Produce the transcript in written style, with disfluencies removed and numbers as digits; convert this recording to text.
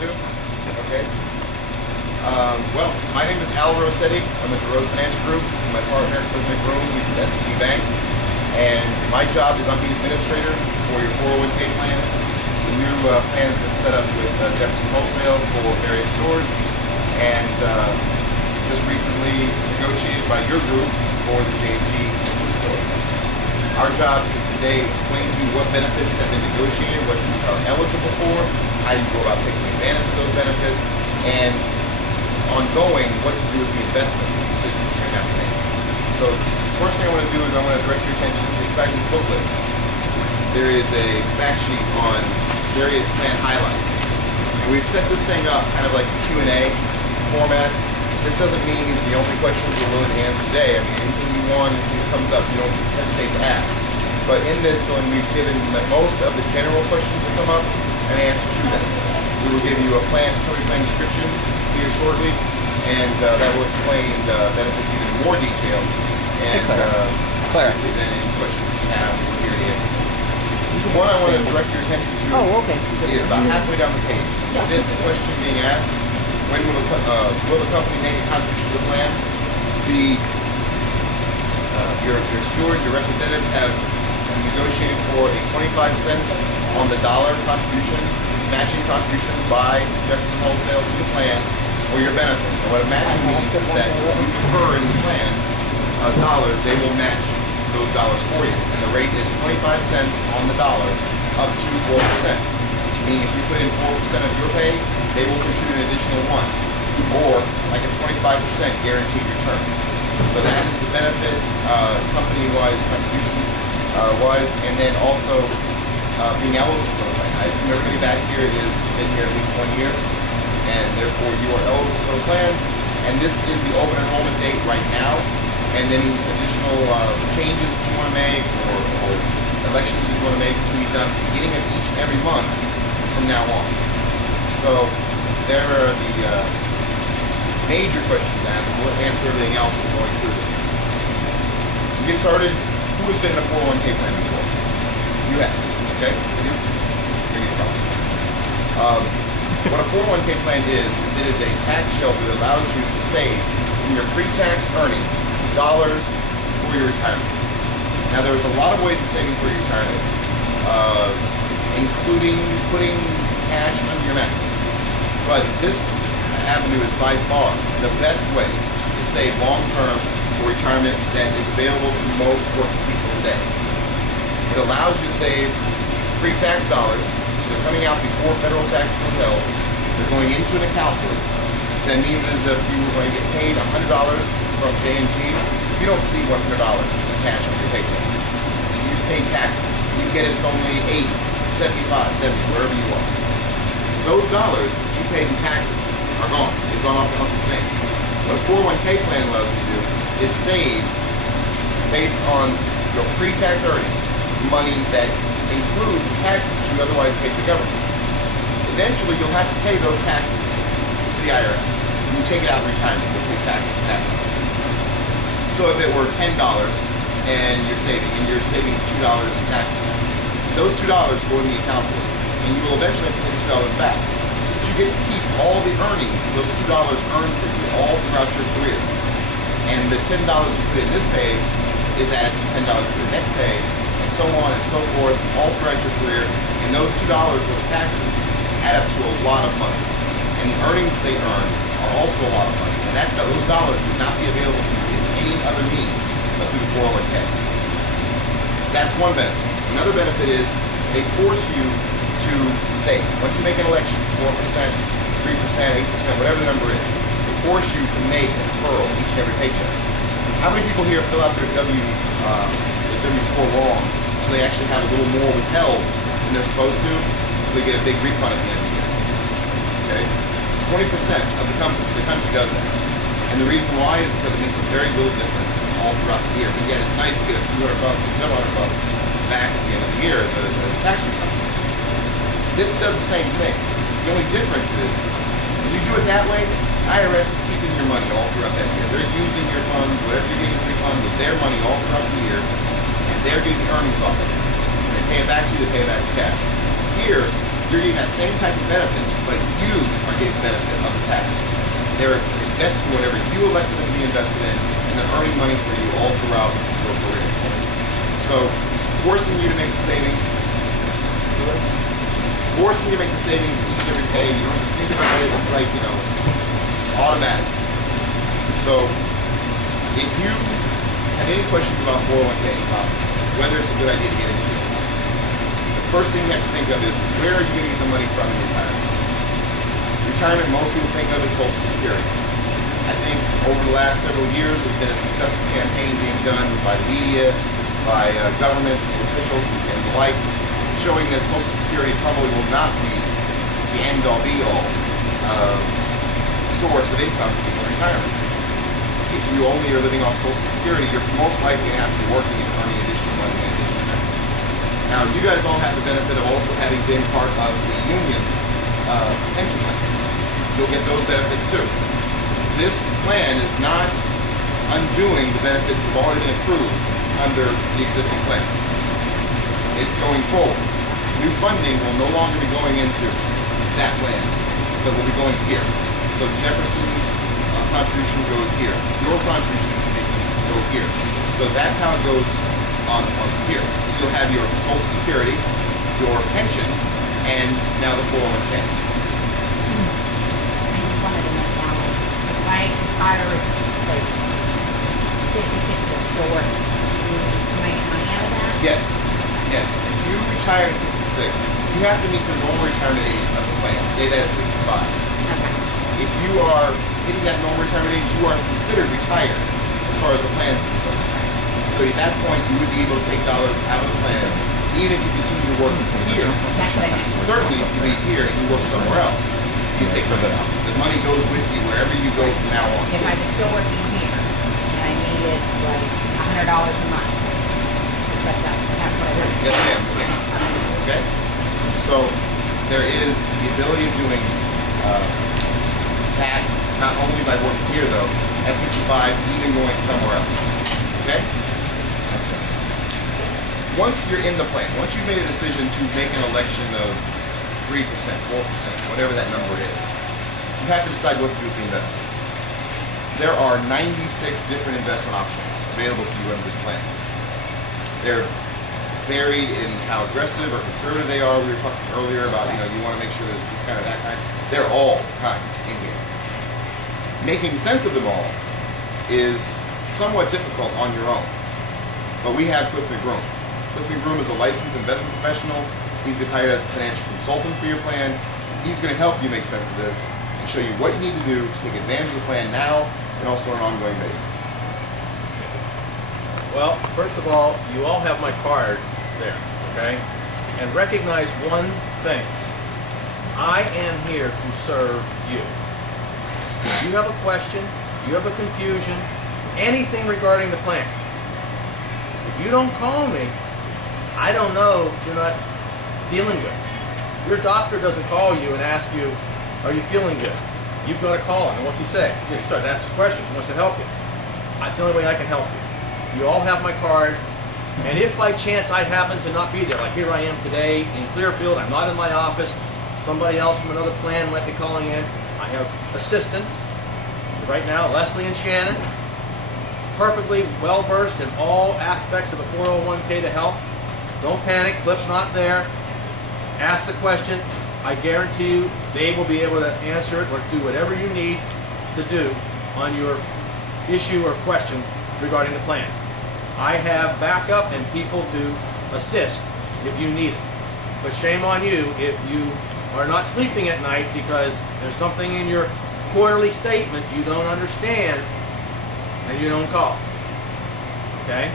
to? Okay. Well, my name is Al Rossetti. I'm with the Rose Financial Group. This is my partner, Cliff McBroom. He's with S&P Bank. And my job is I'm the administrator for your 401k plan. The new plan has been set up with Jefferson Wholesale for various stores. And just recently negotiated by your group for the J&G stores. Our job is today explain to you what benefits have been negotiated, what you are eligible for, how you go about taking advantage of those benefits, and ongoing what to do with the investment decisions you're going to have to make. So the first thing I want to do is I want to direct your attention to inside this booklet. There is a fact sheet on various plan highlights. And we've set this thing up kind of like Q&A format. This doesn't mean these are the only questions we're willing to answer today. I mean, anything you want, anything that comes up, you don't hesitate to ask. But in this one, we've given most of the general questions that come up an answer to them. We will give you a summary plan description here shortly, and that will explain the benefits even in more detail. And obviously, then any questions you have, we're here to answer those. The one I want to direct your attention to is about halfway down the page. It is the question being asked: when will the company make a contribution to the plan? Your steward, your representatives have negotiated for a 25 cents on the dollar contribution, matching contribution by Jefferson Wholesale to the plan for your benefit. And what a matching means is that if you prefer in the plan dollars, they will match those dollars for you. And the rate is 25 cents on the dollar up to 4%. Meaning if you put in 4% of your pay, they will contribute an additional 1, or like a 25% guaranteed return. So that is the benefit, company-wise, contribution-wise, and then also being eligible for the plan. I assume everybody back here has been here at least 1 year, and therefore you are eligible for the plan. And this is the open enrollment date right now, and any additional changes that you want to make or elections that you want to make can be done at the beginning of each and every month from now on. So there are the major questions asked, and we'll answer everything else we're going through this. To get started, who has been in a 401k plan before? You have, okay? You? Bring it across. What a 401k plan is it is a tax shelter that allows you to save from your pre-tax earnings dollars for your retirement. Now there's a lot of ways of saving for your retirement, including putting cash under your mattress. But this avenue is by far the best way to save long-term for retirement that is available to most working people today. It allows you to save pre-tax dollars, so they're coming out before federal taxes are held. They're going into an account for you. That means is if you were going to get paid $100 from J&G, you don't see $100 in cash on your paycheck. You pay taxes. You get it's only 80, 75, 70, wherever you are. Those dollars that you paid in taxes are gone. They've gone off the same. What a 401k plan allows you to do is save based on your pre-tax earnings, money that includes the taxes that you otherwise pay to the government. Eventually, you'll have to pay those taxes to the IRS. You take it out in retirement with your taxes at that time. So if it were $10 and you're saving $2 in taxes, those $2 go in the account for you, and you will eventually have to pay the $2 back. But you get to keep all the earnings, those $2 earned for you all throughout your career. And the $10 you put in this pay is added to $10 for the next pay, and so on and so forth, all throughout your career. And those $2 worth of taxes add up to a lot of money. And the earnings they earn are also a lot of money. And those dollars would not be available to you in any other means but through the 401k. That's one benefit. Another benefit is they force you to save. Once you make an election, 4%, 3%, 8%, whatever the number is, they force you to make a deferral each and every paycheck. How many people here fill out their W-4 wrong, so they actually have a little more withheld than they're supposed to, so they get a big refund at the end of the year? Okay? 20% of the country does that. And the reason why is because it makes a very little difference all throughout the year. But yet it's nice to get a few $100 or several $100 back at the end of the year as a tax refund. This does the same thing. The only difference is, when you do it that way, IRS is keeping your money all throughout that year. They're using your funds, whatever you're getting refunded with their money all throughout the year, and they're getting the earnings off of it. When they pay it back to you, they pay it back in cash. Here, you're getting that same type of benefit, but you benefit of the taxes. They're investing whatever you elected them to be invested in, and they're earning money for you all throughout your career. So, forcing you to make the savings, each and every day, you don't think about it, it's like, it's automatic. So, if you have any questions about 401k, about whether it's a good idea to get into it, the first thing you have to think of is, where are you going to get the money from in retirement? Retirement, most people think of as Social Security. I think over the last several years, there's been a successful campaign being done by the media, by government officials and the like, showing that Social Security probably will not be the end-all be-all source of income for retirement. If you only are living off Social Security, you're most likely going to have to be working and earning additional money in addition to that. Now, you guys all have the benefit of also having been part of the union's pension plan. You'll get those benefits too. This plan is not undoing the benefits that have already been accrued under the existing plan. It's going forward. New funding will no longer be going into that plan, but will be going here. So Jefferson's contribution goes here. Your contribution will go here. So that's how it goes on here. So you'll have your Social Security, your pension, and now the 401k. I retire like 56 or still working. Can I get money out of that? Yes. Yes. If you retire at 66, you have to meet the normal retirement age of the plan. Say that at 65. Okay. If you are hitting that normal retirement age, you are considered retired as far as the plan is concerned. So at that point, you would be able to take dollars out of the plan, even if you continue to work here. That's what I meant. Certainly, if you leave here and you work somewhere else, you take some of it out. The money goes with you wherever you go from now on. If I was still working here and I needed like $100 a month, that's what I heard. Yes, ma'am. Okay? So there is the ability of doing that, not only by working here though, at 65, even going somewhere else. Okay? Once you're in the plan, once you've made a decision to make an election of 3%, 4%, whatever that number is, you have to decide what to do with the investments. There are 96 different investment options available to you under this plan. They're varied in how aggressive or conservative they are. We were talking earlier about, you want to make sure there's this kind of that kind. They're all kinds in here. Making sense of them all is somewhat difficult on your own. But we have Cliff McGroom. Cliff McGroom is a licensed investment professional. He's been hired as a financial consultant for your plan. He's going to help you make sense of this and show you what you need to do to take advantage of the plan now and also on an ongoing basis. Well, first of all, you all have my card there, okay? And recognize one thing. I am here to serve you. If you have a question, you have a confusion, anything regarding the plan, if you don't call me, I don't know if you're not feeling good. Your doctor doesn't call you and ask you, are you feeling good? You've got to call him, and what's he say? You start asking questions, he wants to help you. That's the only way I can help you. You all have my card, and if by chance I happen to not be there, like here I am today in Clearfield, I'm not in my office, somebody else from another plan might be calling in, I have assistants, right now, Leslie and Shannon, perfectly well-versed in all aspects of the 401k to help. Don't panic, Cliff's not there. Ask the question. I guarantee you they will be able to answer it or do whatever you need to do on your issue or question regarding the plan. I have backup and people to assist if you need it. But shame on you if you are not sleeping at night because there's something in your quarterly statement you don't understand and you don't call. Okay?